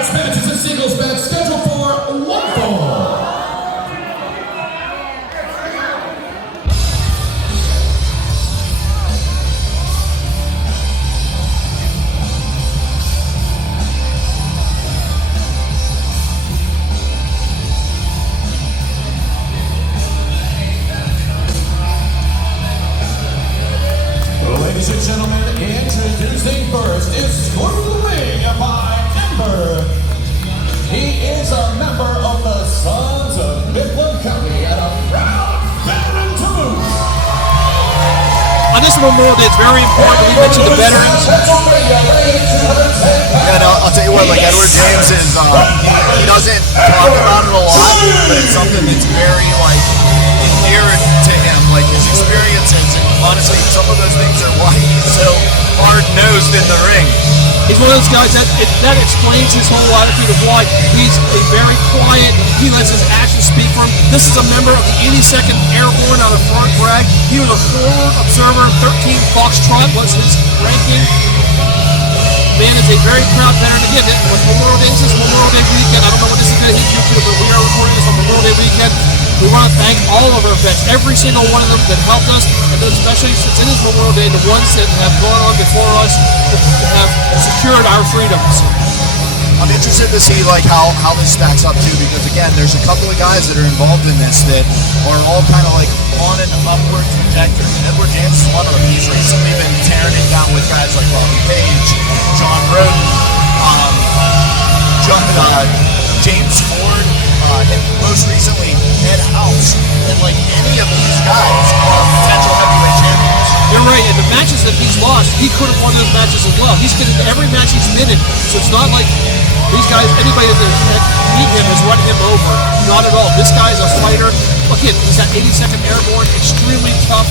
Sledge matches a singles match scheduled for one fall. Ladies and gentlemen, introducing first is through the ring by Ember. He is a member of the Sons of Midland County and a proud veteran to boot. On this Memorial Day, it's very important we mention the veterans. Yeah, no, I'll tell you what, like Edward James is, he doesn't talk about it a lot, but it's something that's very, like, endearing to him, like his experiences, and honestly, some of those things are why he's so hard-nosed in the ring. He's one of those guys that explains his whole attitude of why he's a very quiet, he lets his actions speak for him. This is a member of the 82nd Airborne out of Front Bragg. He was a forward observer, 13 Foxtrot was his ranking. Man is a very proud veteran. Again, with Memorial Day, this is Memorial Day weekend. I don't know when this is going to hit YouTube, but we are recording this on Memorial Day weekend. We want to thank all of our vets, every single one of them that helped us, and especially since it is Memorial Day, the ones that have gone on before us have secured our freedoms. I'm interested to see like how this stacks up too, because again, there's a couple of guys that are involved in this that are all kind of like on an upward trajectory. Edward James is one of them. He's recently been tearing it down with guys like Bobby Page, John Roden, James Ford, and most recently Ed House. And like any of these guys are potential heavyweight champions. You're right, and the matches that he's lost, he could have won those matches as well. He's been in every match he's been in, so it's not like these guys, anybody that meet him has run him over. Not at all. This guy's a fighter. Look at, he's at 82nd Airborne, extremely tough.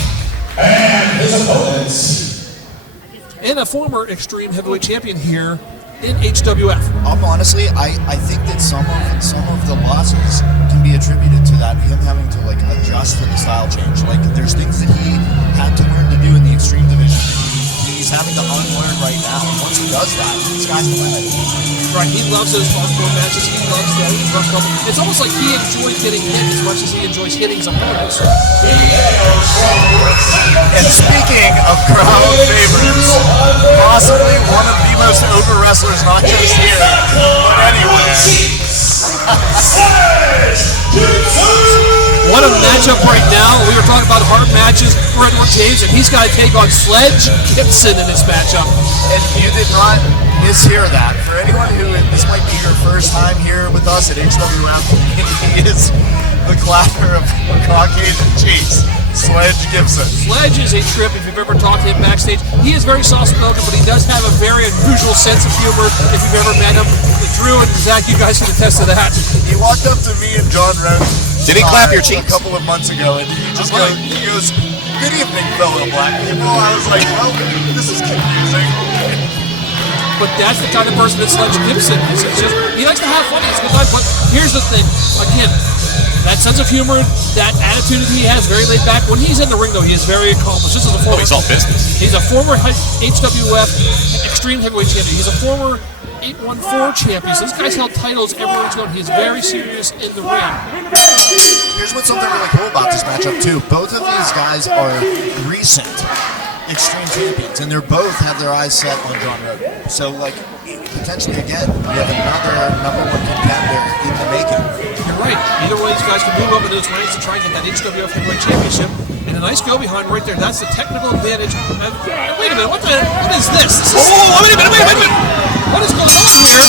And his opponents. And a former extreme heavyweight champion here in HWF. Honestly, I think that some of the losses can be attributed to that, him having to like adjust to the style change. Like there's things that he had to learn to do in the extreme division. He's having to unlearn right now. And once he does that, this guy's the limit. Right, he loves those hardcore matches. He loves that. It's almost like he enjoys getting hit as much as he enjoys hitting his opponents. And speaking of crowd favorites, possibly one of the most over wrestlers, not just here, but anywhere. What a matchup right now. We were talking about hard matches for Edward James, and he's got to take on Sledge Kickin in this matchup. And you did not mishear that. For anyone who, this might be your first time here with us at HWF, he is the clatter of Caucasian cheese. Sledge Gibson. Sledge is a trip if you've ever talked to him backstage. He is very soft-spoken, but he does have a very unusual sense of humor if you've ever met him. Drew and Zach, you guys can attest to that. He walked up to me and John Roden. Did he clap your cheeks? A couple of months ago, and he just goes, "Good evening, fellow black people." I was like, well, this is confusing. But that's the kind of person that Sledge Gibson is. He likes to have fun. He's a good time. But here's the thing. Again, that sense of humor, that attitude that he has, very laid back. When he's in the ring, though, he is very accomplished. This is a former. He's all business. He's a former HWF Extreme Heavyweight Champion. He's a former 814 champion. So this guy's held titles everywhere he's gone. He's very serious in the ring. Here's what's something really cool about this matchup, too. Both of these guys are recent Extreme champions, and they're both have their eyes set on John Roden. So, like, potentially, again, we have another #1 contender in the making. You're right. Either way, these guys can move up into those ranks to try and get that HWF Heavyweight Championship. And a nice go behind right there. That's the technical advantage. Wait a minute. What is this? Wait a minute. What is going on here?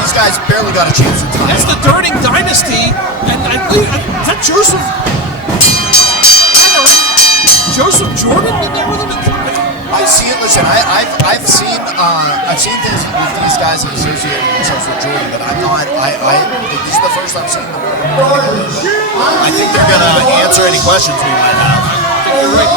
These guys barely got a chance to tie. That's the Durning Dynasty. And I believe, is that Joseph? Joseph Jordan in there with him? I see it. Listen, I've seen things with these guys that associate themselves with Jordan, but I'm not. This is the first I've seen them. I think they're gonna answer any questions we might have. I think you're right.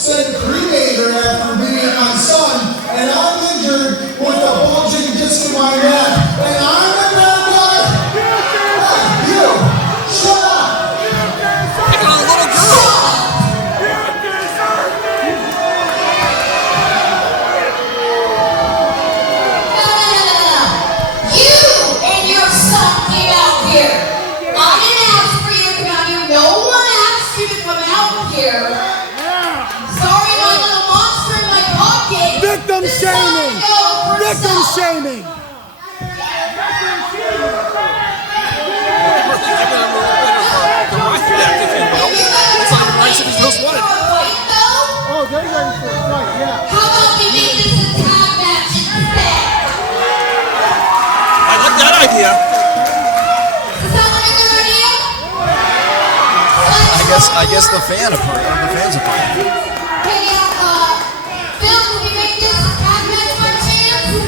Sent cremator after being my son, and I've been injured with a bulging disc in my neck, and I'm the bad guy. Hey, you, shut up. Picking on a little girl. You and your son came out here. I didn't ask for you to come out here. No one asked you to come out here. Sorry, my little monster in my pocket. Victim shaming! Victim shaming! Oh, they're ready for a fight, yeah. How about we make this a tag match instead? I like that idea. Does that like a good idea? I guess the fans are part. Hey, Phil, can we make this a tag match by chance?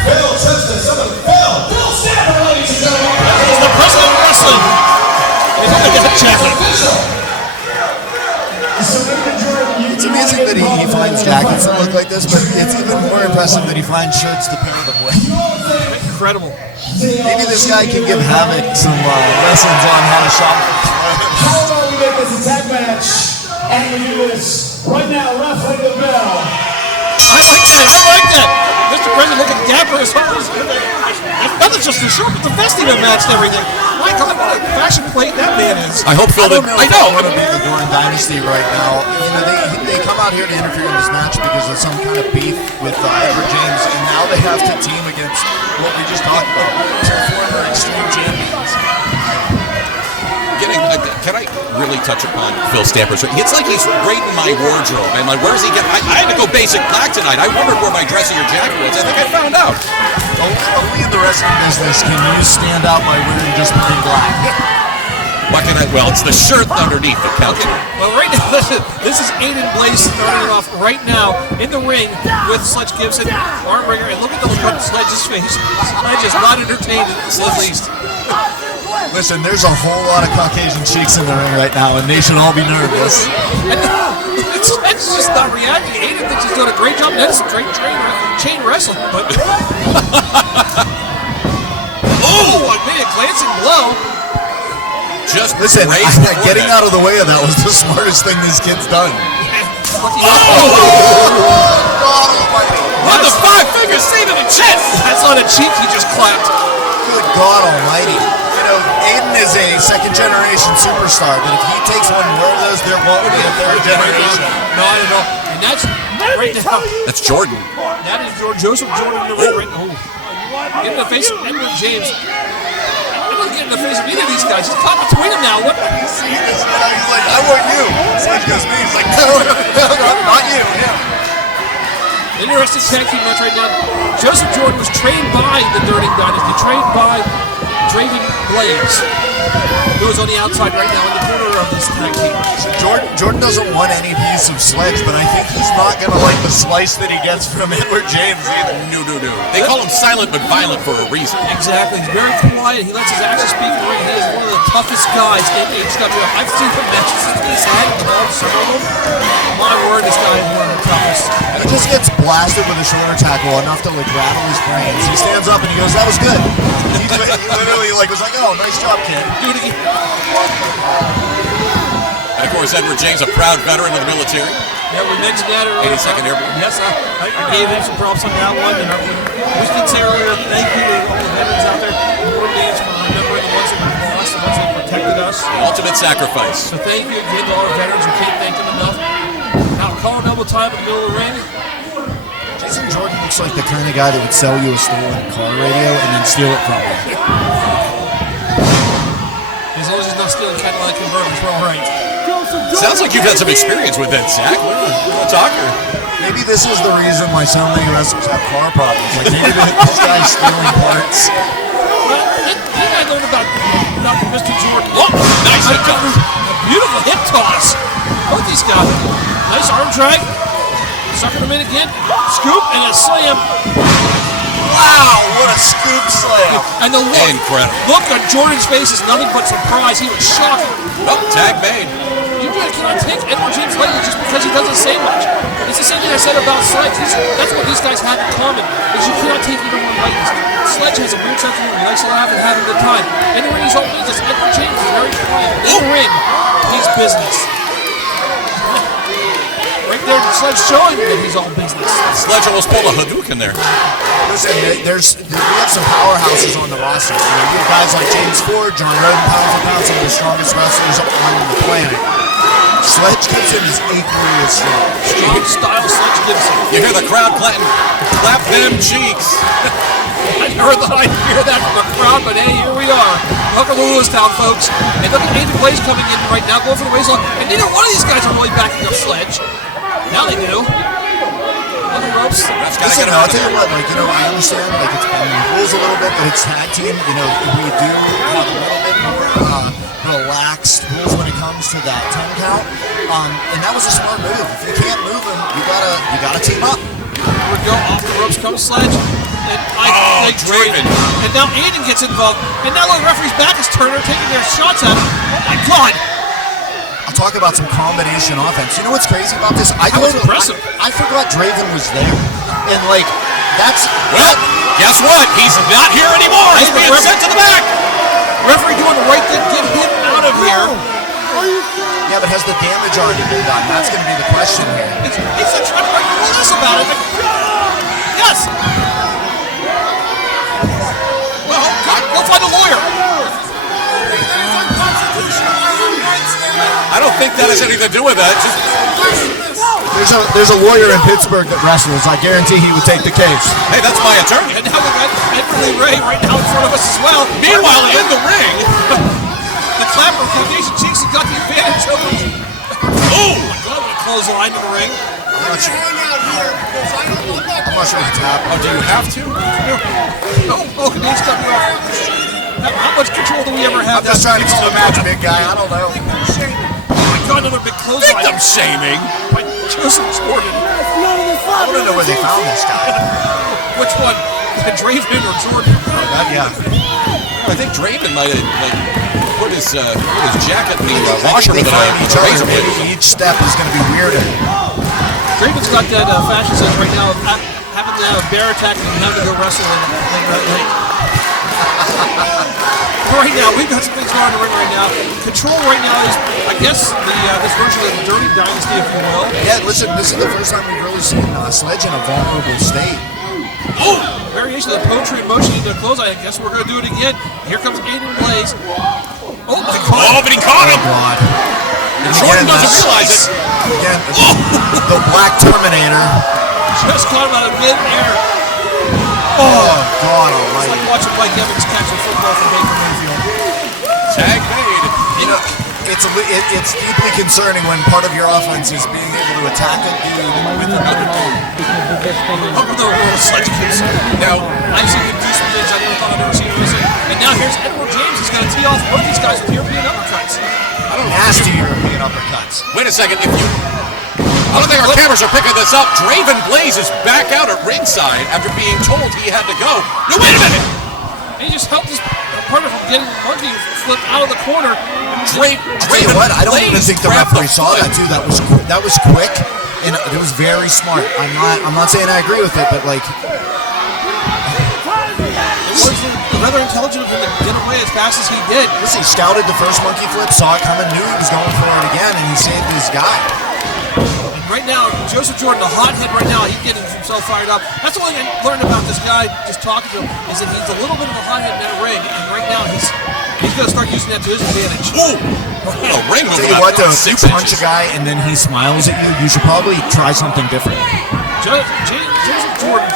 Phil Chester, someone, Phil Stamper, ladies and gentlemen. He's the president of wrestling. He's going to get a jacket. Official. It's amazing that he finds jackets that look like this, but it's even more impressive that he finds shirts to pair them with. Incredible. Maybe this guy can give Havoc some lessons on how to shop. How about we make this a tag match and we do this right now, ref, ring the bell. I like that. Mr. President looking dapper as well. That was just the shirt, but the vest even matched everything. My God, what a fashion plate that man is. I hope Phil didn't. I know. Want to be the Doran Dynasty right now. You know, they come out here to interfere in this match because of some kind of beef with Edward James, and now they have to team against what we just talked about, two former Extreme champions. Can I really touch upon Phil Stamper's? It's like he's raiding my wardrobe. I'm like, where's he getting? I had to go basic black tonight. I wondered where my dressing or jacket was. I think I found out. Only in the wrestling business can you stand out by wearing just plain black. What can I? Well, it's the shirt underneath that counts. Well, right now, this is Ayden Blaze starting it off right now in the ring with Sledge Gibson, Armbringer, and look at those on Sledge's face. Sledge is not entertained at the least. Listen, there's a whole lot of Caucasian chicks in the ring right now, and they should all be nervous. Sledge's just not reacting. Ayden thinks he's doing a great job. That is some great chain wrestling, but oh, I made a glancing blow. Just listen, getting out of the way of that was the smartest thing this kid's done. What the 5 fingers save in the chest? That's on a cheek he just clapped. Good God Almighty! You know, Ayden is a second-generation superstar, but if he takes one more of those, there won't be a third generation. No, I don't know. And that's right now. That's Jordan. That is Joseph Jordan in the ring. Oh, get in the face of Edward James. I'm not getting in the face of either of these guys. He's caught between them now. What? See this guy? He's like, I want you. Sledge goes me. He's like, no, not you. Him. Interesting tag team match right now. Joseph Jordan was trained by the Dirty Dynasty, trained by Draven Blaze, who is on the outside right now in the corner of this tag team. So Jordan doesn't want any piece of Sledge, but I think he's not going to like the slice that he gets from Edward James either. No. They call him silent but violent for a reason. Exactly. He's very quiet. He lets his actions speak in the ring. He is one of the toughest guys in HWF. I've seen the matches he's had in several of them. My word, this guy is one of the toughest. He just gets blasted with a shoulder tackle enough to like rattle his brains. He stands up and he goes, "That was good." He literally like was like, "Oh, nice job, kid." Do it again. And of course, Edward James, a proud veteran of the military. Yeah, we mentioned that earlier. 82nd Airborne. Yes, I gave him some props on that one. And we did say earlier, thank you to all the veterans out there, War Days, for remembering the ones that we lost, the ones that protected us. Ultimate sacrifice. So thank you again to all the veterans. We can't thank them enough. Now, call double time in the middle of the ring. Jason Jordan looks like the kind of guy that would sell you a stolen car radio and then steal it from you. As long as he's not stealing Cadillac converters, we're all right. Sounds like you've had some experience with that, Zach. We're a talker. Maybe this is the reason why so many wrestlers have car problems. Like maybe this guy's stealing parts. Well, then I learned about Mr. Jordan. Oh, nice hip toss. A beautiful hip toss. Both these guys. Nice arm drag. Sucking him in again. Scoop and a slam. Wow, what a scoop slam. And the look. Incredible. Look on Jordan's face is nothing but surprise. He was shocked. Oh, tag made. You I cannot take Edward James lightly just because he doesn't say much. It's the same thing I said about Sledge. That's what these guys have in common, is you cannot take either one lightly. Sledge has a weird sense of humor. He likes to laugh and have a good time. And when he's all business, Edward James is very quiet. In the ring, he's business. Right there, Sledge showing that he's all business. Sledge almost pulled a Hadouken there. Listen, we have some powerhouses on the roster. You have guys like James Ford, John Roden, pound for pound, some of the strongest wrestlers on the planet. Sledge Gibson is equally as strong. Strong style Sledge Gibson. You hear the crowd clap them cheeks. I hear that from the crowd, but hey, here we are. Welcome to Lewistown, folks. And look at Ayden Blaze coming in right now, going for the waistline. And neither one of these guys are really backing up Sledge. Now they do. On the ropes. Listen, I'll tell you what, I understand, it's been rules a little bit, but it's tag team. We do have a little bit more relaxed rules when it comes to that 10 count. And that was a smart move. If you can't move them, you gotta team up. Here we go, off the ropes comes Sledge. And Draven. And now Ayden gets involved. And now the referee's back is Turner taking their shots at him. Oh my God! I'll talk about some combination offense. You know what's crazy about this? That was impressive. I forgot Draven was there. And that's... Well, guess what? He's not here anymore. He's being sent to the back. Referee doing the right thing. Get him out of here. Yeah, but has the damage already been done? That's going to be the question here. He's trying to make a fuss about it. Yes. Well, go find a lawyer. I don't think that has anything to do with that. There's a lawyer in Pittsburgh that wrestles. I guarantee he would take the case. Hey, that's my attorney. And now we got Edward Ray right now in front of us as well. Meanwhile, in the ring, the clapper of Caucasian Cheeks has got the advantage over him. Oh my God, what a clothesline to the ring. I'm not sure if it's happening. oh, do you have to? No, he's got me off. How much control do we ever have? I'm just trying to call a match, big guy. I don't know. Oh my God, another big clothesline. Victim shaming. By Joseph Jordan. I want to know where they found this guy. Which one? Draven or Jordan? Yeah. I think Draven might have put his jacket in the I washer think with they find each a razor other. blade. Maybe each step is going to be weirder. Draven's got that fashion sense right now of having the bear attack and having to go wrestle in the ring. Right now, we've got some things going on in the ring right now. Control right now is, I guess, this version of the Dirty Dynasty, if you will. Yeah, listen, this is the first time we've really seen Sledge in a vulnerable state. Oh! Variation of the poetry in motion into the close. I guess we're going to do it again. Here comes Ayden Blaze. Oh my God! Oh, but he caught him! God. Jordan doesn't realize it. Again, the Black Terminator. Just caught him out of mid-air. Oh, God It's almighty. like watching Mike Evans catch a football from Baker Mayfield. Tag made. It's deeply concerning when part of your offense is being able to attack a dude with another dude. Welcome to the world of Sledge Gibson. Now, I've seen him do some things I never thought I'd ever seen him do. And now here's Edward James. He's going to tee off both these guys with European uppercuts. Nasty European uppercuts. wait a second. I don't think our cameras are picking this up. Draven Blaze is back out at ringside after being told he had to go. No, wait a minute! He just helped his partner from getting monkey flipped out of the corner. Draven Tell you what, I don't even Blaze think the grabbed referee saw that too. That was quick, and it was very smart. I'm not saying I agree with it, but It was rather intelligent of him to get away as fast as he did. listen, he scouted the first monkey flip, saw it coming, knew he was going for it again, and he saved his guy. And right now, Joseph Jordan, the hothead right now, he's getting himself fired up. That's the one thing I learned about this guy, just talking to him, is that he's a little bit of a hothead in that ring, and right now he's going to start using that to his advantage. Ooh! The ring was Tell you about what, though, if you 6 punch inches. a guy and then he smiles at you, you should probably try something different. Joseph Jordan,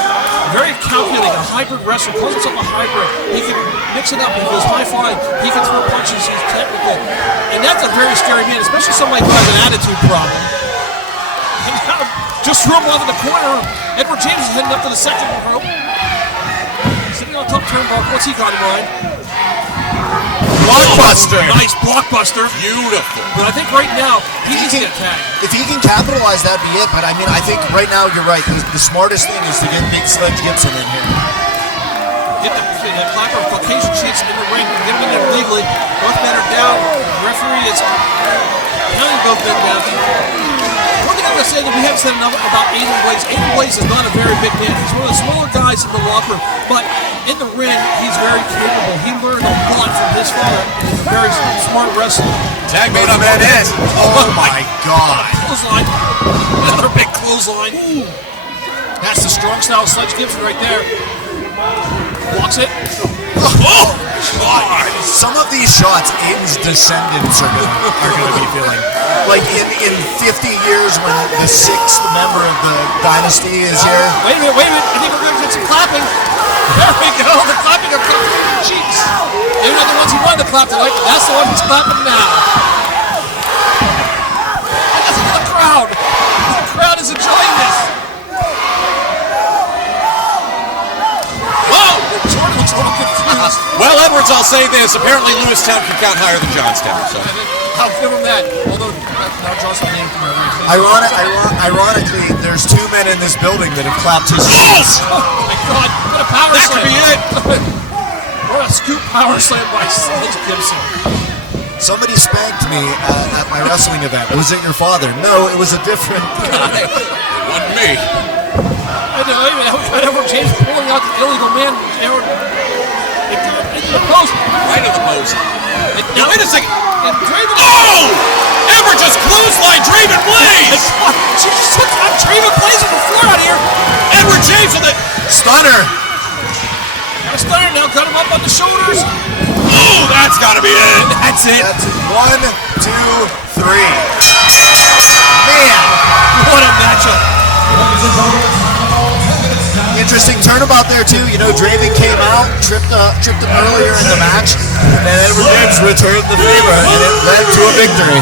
very calculating, a hybrid wrestler, calls himself a hybrid. He can mix it up, he goes high-flying, he can throw punches, he's technical. And that's a very scary man, especially somebody who has an attitude problem. And now, just threw him off in the corner. Edward James is heading up to the second rope. Sitting on top turnbuckle, what's he got in mind? Blockbuster! Nice blockbuster. Beautiful. But I think right now, he needs to get tagged. If he can capitalize, that'd be it. But I mean, I think right now you're right. The smartest thing is to get Big Sledge Gibson in here. Get the clapper of Caucasian Cheeks in the ring, get him in there legally. Both men are down. The referee is Now you both been down. We're going to say that we haven't said enough about Ayden Blaze. Ayden Blaze is not a very big man. He's one of the smaller guys in the locker room, but in the ring, he's very capable. He learned a lot from his father. He's a very smart wrestler. Tag made on that end. Oh my God. Clothesline. Another big clothesline. Ooh. That's the strong style Sledge Gibson right there. Blocks it. Oh, God. Some of these shots, Ayden's descendants are gonna be feeling. Like in 50 years when the 6th member of the dynasty is here. Wait a minute. I think we're going to get some clapping. There we go. The clapping of the cheeks. They're not the ones who wanted to clap tonight. That's the one who's clapping now. And that's the crowd. The crowd is enjoying this. Whoa! Jordan looks a little confused. Well, Edwards, I'll say this. Apparently, Lewistown can count higher than Johnstown. So. I'll give him that. Although, now Johnstown named him everything. Ironically, there's 2 men in this building that have clapped his cheeks. Oh my God! What a power That slam! could be it. What a scoop power slam by Sledge Gibson. Somebody spanked me at my wrestling event. Was it your father? No, it was a different guy. It wasn't me. I never changed pulling out the illegal man. Into the post. Right in the post. Now, wait a second. And Draven. Oh! Ever just clothesline Draven Blaze! She just took Draven Blaze on the floor out here. Edward James with it. Stunner. Got a stunner now. Got him up on the shoulders. Oh, that's got to be it. That's it. That's 1, 2, 3. Man. What a matchup. Interesting turnabout there too. You know, Draven came out, tripped him earlier in the match, and then Edward James returned the favor, and it led to a victory.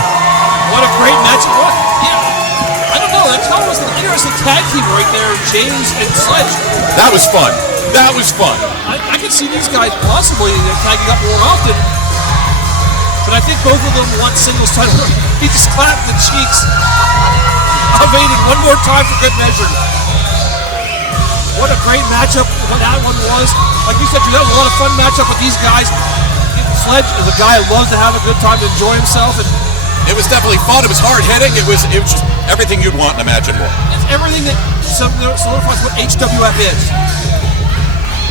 What a great matchup. I don't know. That was an interesting tag team right there, James and Sledge. That was fun. That was fun. I could see these guys possibly tagging up more often, but I think both of them want singles title. He just clapped the cheeks of Ayden one more time for good measure. What a great matchup that one was. Like you said, you had a lot of fun matchup with these guys. Sledge is a guy who loves to have a good time, to enjoy himself, and It was definitely fun. It was hard hitting. It was just everything you'd want and imagine more. it's everything that solidifies what HWF is.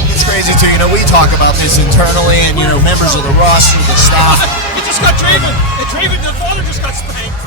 It's crazy too. You know, we talk about this internally, and you know, members of the roster, the staff. It just got Draven, and Draven, the father just got spanked.